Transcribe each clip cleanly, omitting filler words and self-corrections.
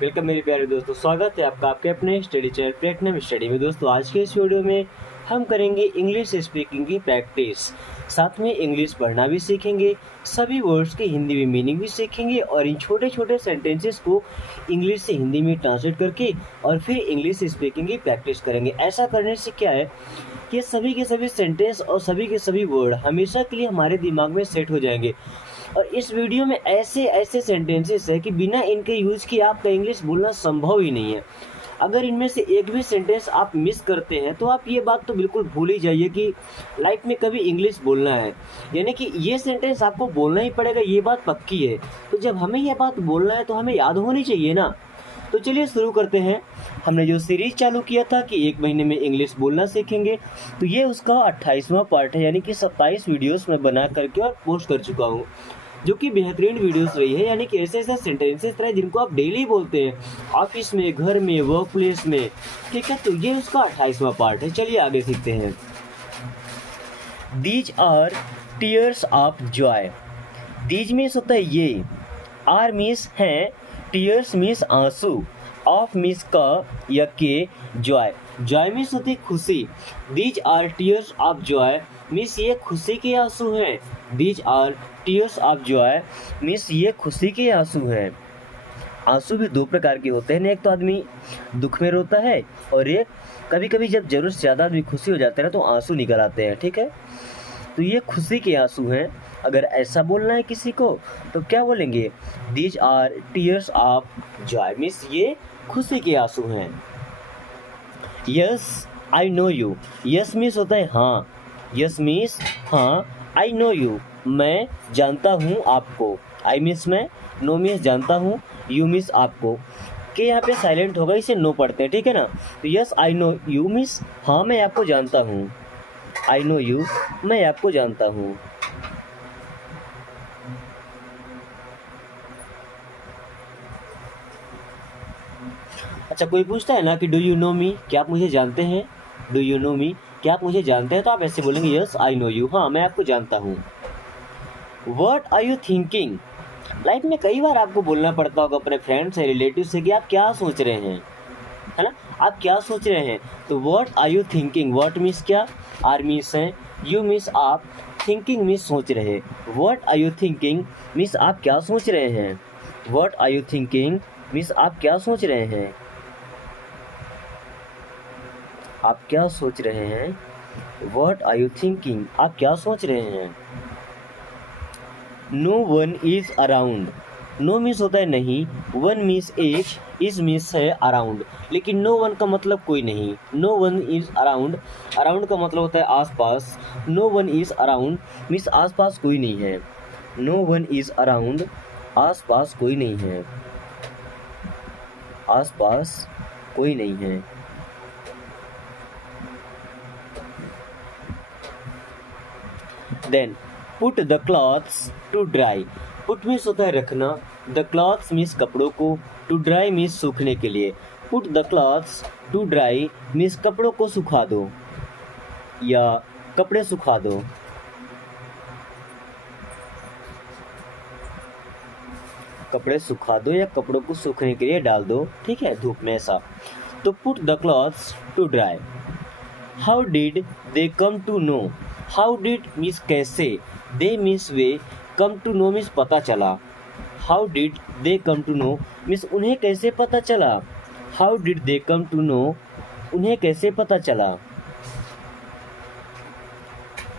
Welcome मेरे प्यारे दोस्तों, स्वागत है आपका आपके अपने स्टडी चैनल प्लेटिनम स्टडी में। दोस्तों आज के इस वीडियो में हम करेंगे इंग्लिश स्पीकिंग की प्रैक्टिस, साथ में इंग्लिश पढ़ना भी सीखेंगे, सभी वर्ड्स की हिंदी में मीनिंग भी सीखेंगे और इन छोटे छोटे सेंटेंसेस को इंग्लिश से हिंदी में ट्रांसलेट करके और फिर इंग्लिश स्पीकिंग की प्रैक्टिस करेंगे। ऐसा करने से क्या है कि सभी के सभी सेंटेंस और सभी के सभी वर्ड हमेशा के लिए हमारे दिमाग में सेट हो जाएंगे। और इस वीडियो में ऐसे ऐसे सेंटेंसेस है कि बिना इनके यूज किए आपका इंग्लिश बोलना संभव ही नहीं है। अगर इनमें से एक भी सेंटेंस आप मिस करते हैं तो आप ये बात तो बिल्कुल भूल ही जाइए कि लाइफ में कभी इंग्लिश बोलना है, यानी कि ये सेंटेंस आपको बोलना ही पड़ेगा, ये बात पक्की है। तो जब हमें यह बात बोलना है तो हमें याद होनी चाहिए ना। तो चलिए शुरू करते हैं। हमने जो सीरीज चालू किया था कि एक महीने में इंग्लिश बोलना सीखेंगे, तो ये उसका 28वां पार्ट है, यानी कि 27 वीडियोस मैं बना करके और पोस्ट कर चुका हूँ, जो कि बेहतरीन वीडियोस रही है। यानी कि ऐसे ऐसे सेंटेंसेस रहे जिनको आप डेली बोलते हैं, ऑफिस में, घर में, वर्क प्लेस में, ठीक है। तो ये उसका 28वां पार्ट है। चलिए आगे सीखते हैं। These are tears of joy. These means होता है ये, आर मीन्स हैं, टीयर्स मीन्स आंसू, ऑफ मीन्स का या के, जॉय जॉय मीन्स होती है खुशी। These are tears of joy means ये खुशी के आंसू हैं। These are tears of joy means ये खुशी के आंसू हैं। आंसू भी दो प्रकार के होते हैं, एक तो आदमी दुख में रोता है और एक कभी कभी जब जरूरत से ज़्यादा आदमी खुशी हो जाता है ना तो आंसू निकल आते हैं, ठीक है। तो ये खुशी के आंसू हैं। अगर ऐसा बोलना है किसी को तो क्या बोलेंगे, these are tears of joy means ये खुशी के आंसू हैं। Yes I know you. Yes means होता है हाँ, यस मीन्स हाँ, आई नो यू मैं जानता हूँ आपको। आई मीन्स मैं, नो मीन्स जानता हूँ, यू मीन्स आपको। के यहाँ पे साइलेंट होगा, इसे नो पढ़ते हैं, ठीक है ना। तो yes I know you means हाँ मैं आपको जानता हूँ, आई नो यू मैं आपको जानता हूँ। अच्छा, कोई पूछता है ना कि डू यू नो मी, क्या आप मुझे जानते हैं। डू यू नो मी, क्या आप मुझे जानते हैं, तो आप ऐसे बोलेंगे यस आई नो यू, हाँ मैं आपको जानता हूँ। What are you thinking. Life में कई बार आपको बोलना पड़ता होगा अपने फ्रेंड्स या रिलेटिव से कि आप क्या सोच रहे हैं, है ना, आप क्या सोच रहे हैं। तो what are you thinking, what means क्या, आर मीन्स है, यू मीन्स आप, थिंकिंग मीन्स सोच रहे। What are you thinking means आप क्या सोच रहे हैं। What are you thinking means आप क्या सोच रहे हैं, आप क्या सोच रहे हैं। व्हाट आर यू थिंकिंग, आप क्या सोच रहे हैं। No one is around. No means होता है नहीं, वन मीन्स एक, इज मीन्स है अराउंड, लेकिन नो वन का मतलब कोई नहीं। No one is around, around का मतलब होता है आसपास। No one is around means आसपास कोई नहीं है। नो वन इज अराउंड, आसपास कोई नहीं है, आसपास कोई नहीं है। Then put the clothes to dry. Put means होता है रखना, द क्लॉथ्स मीन्स कपड़ों को, टू ड्राई मीन्स सूखने के लिए। Put the clothes to dry means कपड़ों को सुखा दो या कपड़े सुखा दो। कपड़े सुखा दो या कपड़ों को सूखने के लिए डाल दो, ठीक है, धूप में ऐसा। तो put the clothes to dry. How did they come to know. How did means कैसे, दे मीन्स वे, कम टू नो मीन्स पता चला। How did they come to know means उन्हें कैसे पता चला। How did they come to know, उन्हें कैसे पता चला,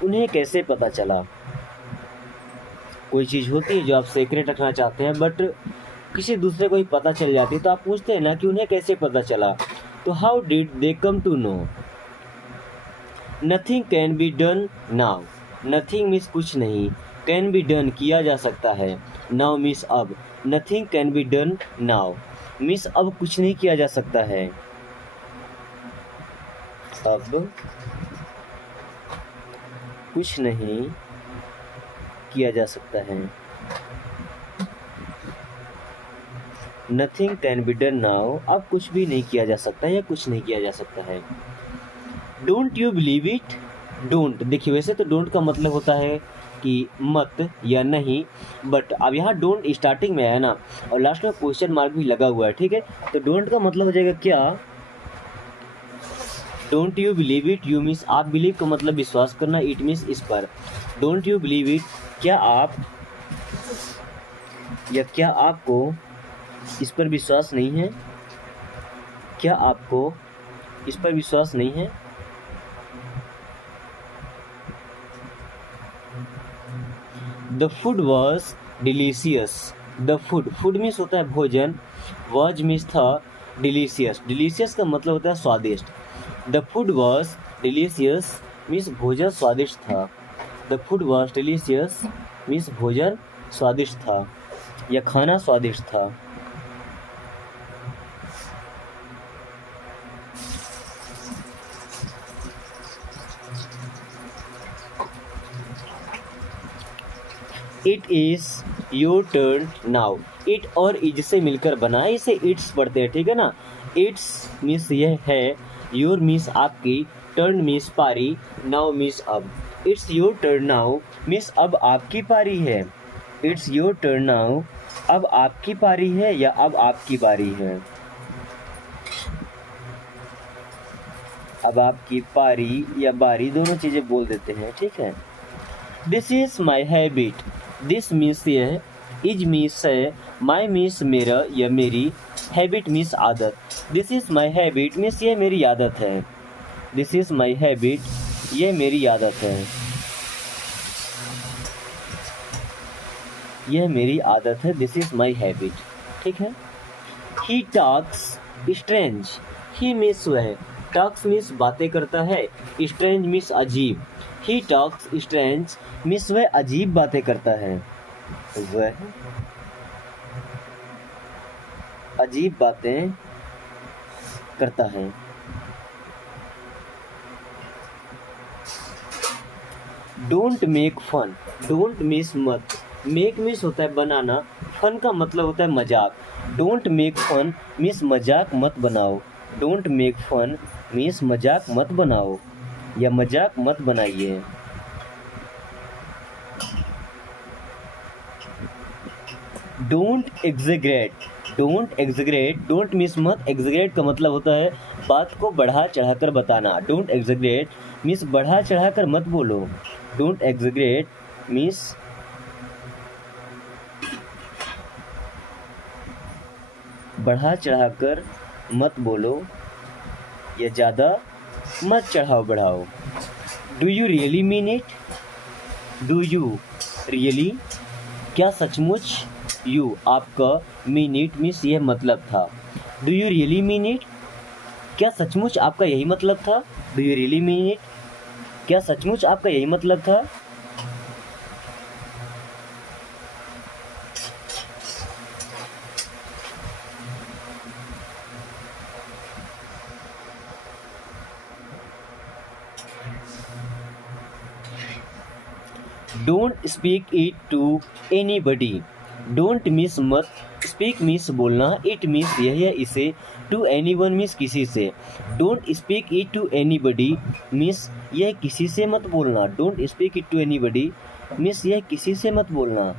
उन्हें कैसे पता चला। कोई चीज़ होती है जो आप सीक्रेट रखना चाहते हैं बट किसी दूसरे को ही पता चल जाती है, तो आप पूछते हैं ना कि उन्हें कैसे पता चला। तो how did they come to know. Nothing can be done now. Nothing means कुछ नहीं, कैन बी डन किया जा सकता है, नाउ मीन्स अब। Nothing can be done now means अब कुछ नहीं किया जा सकता है, अब कुछ नहीं किया जा सकता है। Nothing can be done now, अब कुछ भी नहीं किया जा सकता है या कुछ नहीं किया जा सकता है। Don't you believe it. Don't, देखिए वैसे तो डोंट का मतलब होता है कि मत या नहीं, बट अब यहाँ डोंट स्टार्टिंग में है ना, और लास्ट में क्वेश्चन मार्क भी लगा हुआ है, ठीक है। तो डोंट का मतलब हो जाएगा क्या, don't you believe it, you means आप बिलीव का मतलब विश्वास करना, इट मीन्स इस पर। डोंट यू बिलीव इट, क्या आप या क्या आपको इस पर विश्वास नहीं है, क्या आपको इस पर विश्वास नहीं है। The food was delicious, the food, food means होता है भोजन, वॉज मीन्स था, डिलीशियस, डिलीशियस का मतलब होता है स्वादिष्ट। The food was delicious means भोजन स्वादिष्ट था, the food was delicious means भोजन स्वादिष्ट था या खाना स्वादिष्ट था। It is your turn now, it और इज से मिलकर बना है, इसे इट्स पढ़ते हैं, ठीक है ना। इट्स मीन्स यह है, योर मीन्स आपकी, टर्न मीन्स पारी, नाउ मीन्स अब। It's your turn now means अब आपकी पारी है, इट्स योर टर्न नाउ अब आपकी पारी है या अब आपकी बारी है, अब आपकी पारी या बारी दोनों चीज़ें बोल देते हैं, ठीक है। This is my habit, this means यह, इज मीन्स है, माई मीन्स मेरा या मेरी, हैबिट मीन्स आदत। This is my habit means यह मेरी आदत है, दिस इज़ माई हैबिट यह मेरी आदत है, यह मेरी आदत है, दिस इज़ माई हैबिट, ठीक है। He talks strange, he means वह, टॉक्स मीन्स बातें करता है, स्ट्रेंज मीन्स अजीब। ही टॉक्स स्ट्रेंज मीन्स वह अजीब बातें करता है, वह अजीब बातें करता है। Don't make fun, don't means मत, मेक मीन्स होता है बनाना, फन का मतलब होता है मजाक। डोंट मेक फन मीन्स मजाक मत बनाओ, डोंट मेक फन मीन्स मजाक मत बनाओ या मजाक मत बनाइए। डोंट एग्जेग्रेट, डोंट एग्जेग्रेट, डोंट मीन्स मत, एग्जेग्रेट का मतलब होता है बात को बढ़ा चढ़ाकर बताना। डोंट एग्जेग्रेट मीन्स बढ़ा चढ़ाकर मत बोलो, डोंट एग्जेग्रेट मीन्स बढ़ा चढ़ाकर मत बोलो या ज़्यादा मत चढ़ाओ बढ़ाओ। Do you really mean it, do you really, क्या सचमुच, यू आपका, मीन इट मीन्स यह मतलब था। Do you really mean it, क्या सचमुच आपका यही मतलब था, do you really mean it, क्या सचमुच आपका यही मतलब था। Don't speak it to anybody, don't means मत, स्पीक मीन्स बोलना, इट मीन्स यह है इसे, टू एनीवन मीन्स किसी से। Don't speak it to anybody means यह किसी से मत बोलना, don't speak it to anybody means यह किसी से मत बोलना,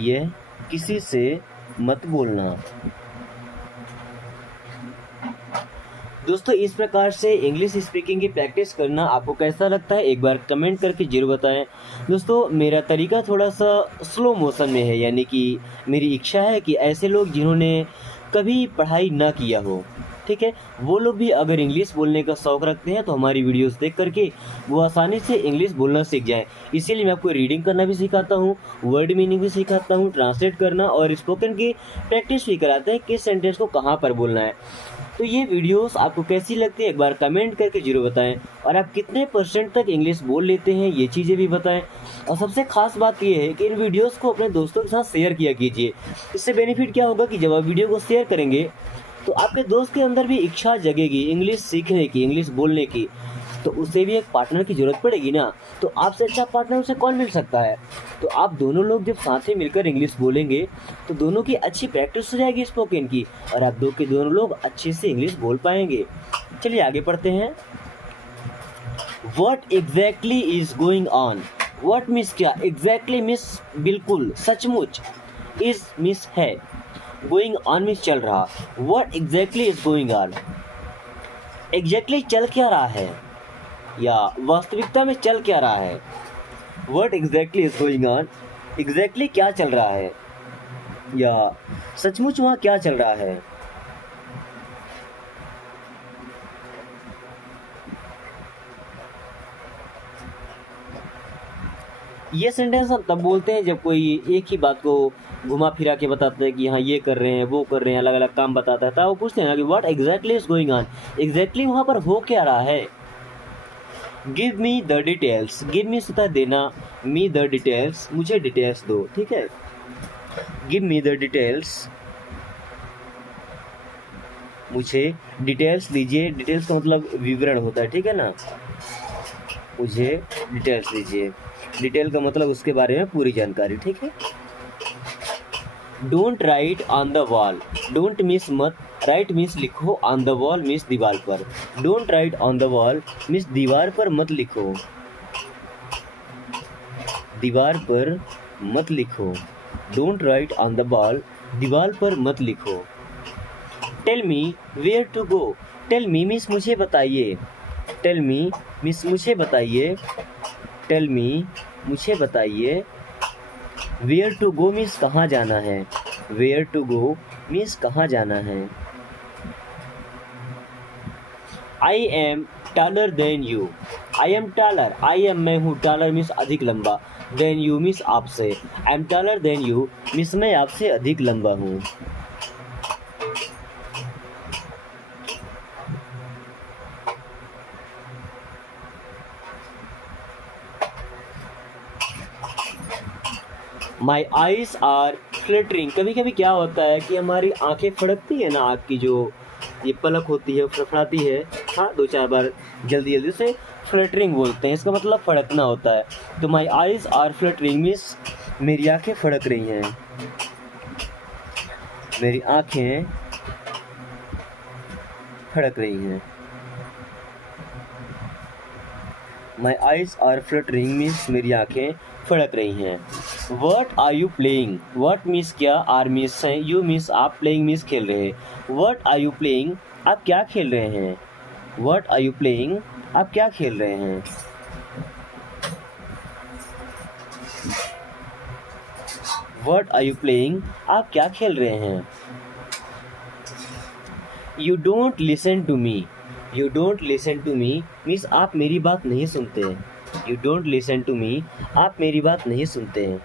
यह किसी से मत बोलना। दोस्तों इस प्रकार से इंग्लिश स्पीकिंग की प्रैक्टिस करना आपको कैसा लगता है एक बार कमेंट करके जरूर बताएं। दोस्तों मेरा तरीका थोड़ा सा स्लो मोशन में है, यानी कि मेरी इच्छा है कि ऐसे लोग जिन्होंने कभी पढ़ाई ना किया हो, ठीक है, वो लोग भी अगर इंग्लिश बोलने का शौक़ रखते हैं तो हमारी वीडियोस देख करके वो आसानी से इंग्लिश बोलना सीख जाएं। इसीलिए मैं आपको रीडिंग करना भी सिखाता हूँ, वर्ड मीनिंग भी सिखाता हूँ, ट्रांसलेट करना और स्पोकन की प्रैक्टिस भी कराते हैं, किस सेंटेंस को कहाँ पर बोलना है। तो ये वीडियोस आपको कैसी लगती है एक बार कमेंट करके जरूर बताएं, और आप कितने % तक इंग्लिश बोल लेते हैं ये चीज़ें भी बताएं। और सबसे खास बात ये है कि इन वीडियोस को अपने दोस्तों के साथ शेयर किया कीजिए। इससे बेनिफिट क्या होगा कि जब आप वीडियो को शेयर करेंगे तो आपके दोस्त के अंदर भी इच्छा जगेगी इंग्लिश सीखने की, इंग्लिश बोलने की, तो उसे भी एक पार्टनर की ज़रूरत पड़ेगी ना। तो आपसे अच्छा पार्टनर उसे कौन मिल सकता है। तो आप दोनों लोग जब साथ में मिलकर इंग्लिश बोलेंगे तो दोनों की अच्छी प्रैक्टिस हो जाएगी स्पोकन की, और आप दोनों लोग अच्छे से इंग्लिश बोल पाएंगे। चलिए आगे पढ़ते हैं। What exactly is going on? What means क्या, एग्जैक्टली मीन्स बिल्कुल, सचमुच, इज मीन्स है, गोइंग ऑन मीन्स चल रहा, what exactly is going on, exactly चल क्या रहा है या वास्तविकता में चल क्या रहा है, what exactly is going on, exactly क्या चल रहा है या सचमुच वहाँ क्या चल रहा है। ये सेंटेंस हम तब बोलते हैं जब कोई एक ही बात को घुमा फिरा के बताता है कि हाँ ये कर रहे हैं वो कर रहे हैं, अलग अलग काम बताता है, तब वो पूछते हैं ना कि what exactly is going on, exactly वहाँ पर हो क्या रहा है। Give me the details, give me होता है देना, मी द डिटेल्स मुझे डिटेल्स दो, ठीक है। गिव मी द डिटेल्स, मुझे डिटेल्स दीजिए, डिटेल्स का मतलब विवरण होता है, ठीक है ना, मुझे डिटेल्स दीजिए, डिटेल का मतलब उसके बारे में पूरी जानकारी, ठीक है। Don't write on the wall, don't means मत, राइट मीन्स लिखो, ऑन द वॉल मीन्स दीवार पर, don't write on the wall means दीवार पर मत लिखो, दीवार पर मत लिखो, don't write on the wall दीवार पर मत लिखो। Tell me where to go, tell me means मुझे बताइए, टेल मी मीन्स मुझे बताइए, टेल मी मुझे बताइए, वेयर टू गो मीन्स कहाँ जाना है, वेयर टू गो मीन्स कहाँ जाना है। I am taller than you, I am taller, I am मैं हूँ, टॉलर मीन्स अधिक लंबा, देन यू मीन्स आपसे, I am taller than you means मैं आपसे अधिक लंबा हूँ। माई आइज आर फ्लटरिंग, कभी कभी क्या होता है कि हमारी आंखें फड़कती है ना, आँख की जो ये पलक होती है फड़फड़ाती है, हाँ दो चार बार जल्दी जल्दी से फ्लटरिंग बोलते हैं, इसका मतलब फड़कना होता है। तो my eyes are fluttering means मेरी आंखें फड़क रही हैं, मेरी आंखें फड़क रही हैं। My eyes are fluttering means मेरी आंखें फड़क रही हैं। What are you playing? What means क्या, आर मीन्स है, यू मीन्स आप, प्लेइंग मीन्स खेल रहे हैं। What are you playing? आप क्या खेल रहे हैं। What are you playing? आप क्या खेल रहे हैं। What are you playing? आप क्या खेल रहे हैं। You don't listen to me. You don't listen to me means आप मेरी बात नहीं सुनते हैं। You don't listen to me आप मेरी बात नहीं सुनते हैं।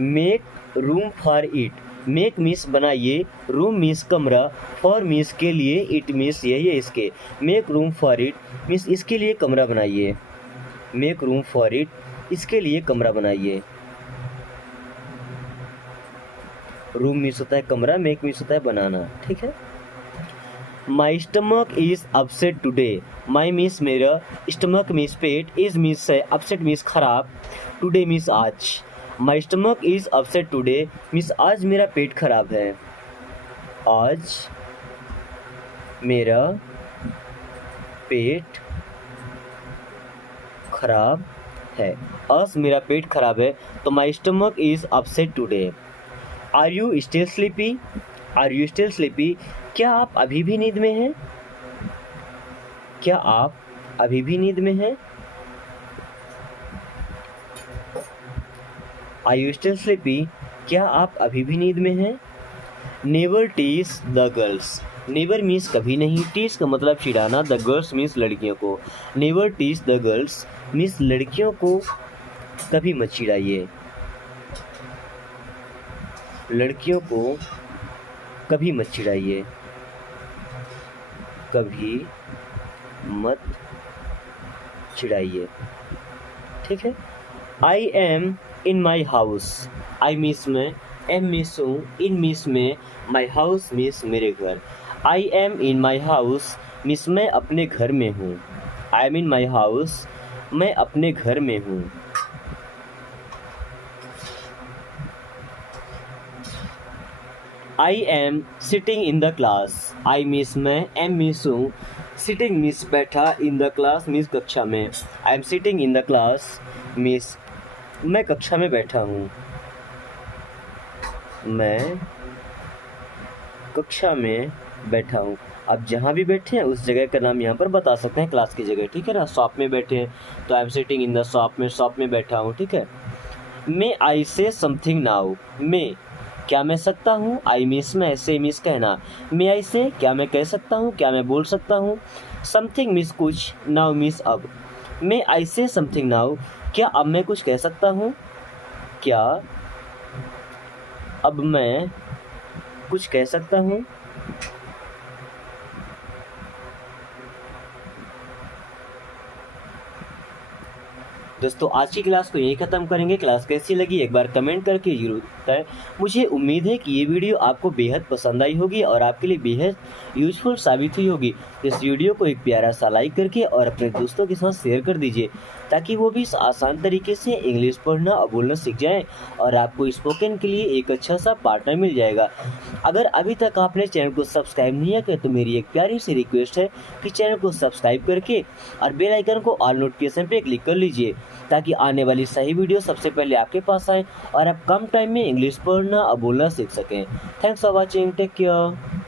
Make room for it, make means बनाइए, रूम मीन्स कमरा, फॉर मीन्स के लिए, इट मीन्स यही है इसके। Make room for it means इसके लिए कमरा बनाइए, मेक रूम फॉर इट इसके लिए कमरा बनाइए। रूम मीन्स होता है कमरा, मेक मीन्स होता है बनाना, ठीक है। My stomach is upset today, my means मेरा, स्टमक मीन्स पेट, इज मीन्स है, अपसेट मीन्स खराब, टूडे मीन्स आज। My stomach is upset today means आज मेरा पेट खराब है, आज मेरा पेट खराब है, आज मेरा पेट खराब है, तो my stomach is upset today. Are you still sleepy, are you still sleepy क्या आप अभी भी नींद में हैं, क्या आप अभी भी नींद में हैं। आर यू स्टिल स्लीपी क्या आप अभी भी नींद में हैं। Never tease the girls, never means कभी नहीं, टीज का मतलब चिढ़ाना, द गर्ल्स मीन्स लड़कियों को। Never tease the girls means लड़कियों को कभी मत चिढ़ाइए, लड़कियों को कभी मत चिढ़ाइए, कभी मत चिढ़ाइए, ठीक है। I am in my house, I means मैं, एम मीन्स हूँ, इन मीन्स में, माई हाउस मीन्स मेरे घर। I am in my house means मैं अपने घर में हूँ, I am in my house मैं अपने घर में हूँ। I am sitting in the class. I means मैं, एम मीन्स हूँ, सिटिंग मीन्स बैठा, इन द क्लास मीन्स कक्षा में। I am sitting in the class means मैं कक्षा में बैठा हूँ। मैं कक्षा में बैठा हूँ। अब जहाँ भी बैठे हैं उस जगह का नाम यहाँ पर बता सकते हैं, क्लास की जगह, ठीक है ना। शॉप में बैठे हैं तो I am sitting in the shop, में शॉप में बैठा हूँ, ठीक है। मे आई से समथिंग नाउ। मे क्या मैं सकता हूँ, आई मीन्स मैं, से मीन्स कहना। मे आई से क्या मैं कह सकता हूँ, क्या मैं बोल सकता हूँ। समथिंग मीन्स कुछ, नाउ मीन्स अब। मे आई से समथिंग नाउ, क्या अब मैं कुछ कह सकता हूँ, क्या अब मैं कुछ कह सकता हूँ। दोस्तों आज की क्लास को यहीं ख़त्म करेंगे। क्लास कैसी लगी एक बार कमेंट करके जरूर बताएं। मुझे उम्मीद है कि ये वीडियो आपको बेहद पसंद आई होगी और आपके लिए बेहद यूजफुल साबित हुई होगी। इस वीडियो को एक प्यारा सा लाइक करके और अपने दोस्तों के साथ शेयर कर दीजिए ताकि वो भी आसान तरीके से इंग्लिश पढ़ना और बोलना सीख जाएँ और आपको स्पोकन के लिए एक अच्छा सा पार्टनर मिल जाएगा। अगर अभी तक आपने चैनल को सब्सक्राइब नहीं किया तो मेरी एक प्यारी सी रिक्वेस्ट है कि चैनल को सब्सक्राइब करके और बेल आइकन को ऑल नोटिफिकेशन पे क्लिक कर लीजिए ताकि आने वाली सही वीडियो सबसे पहले आपके पास आए और आप कम टाइम में इंग्लिश पढ़ना और बोलना सीख सकें। Thanks for watching, take care.